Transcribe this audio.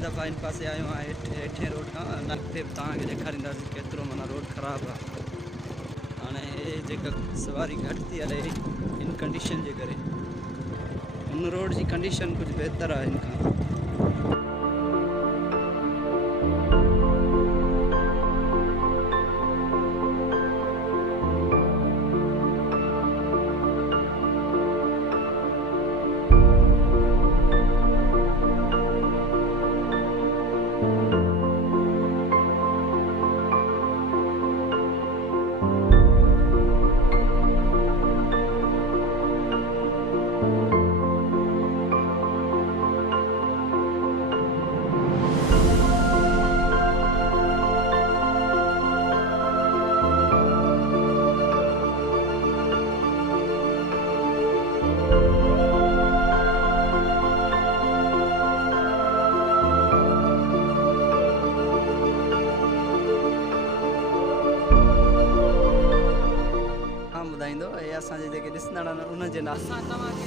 दफ़ा इन पासे आयो आहियां हेठे रोड खां अॻिते तव्हांखे ॾेखारींदासीं केतिरो माना रोड ख़राबु आहे। हाणे हे जेका सवारी घटि थी हले इन कंडीशन जे करे, हुन रोड जी कंडीशन कुझु बहितर आहे हिन खां। ॿुधाईंदो ऐं असांजे जेके ॾिसंदड़ आहिनि उन्हनि जे नाले असां तव्हांखे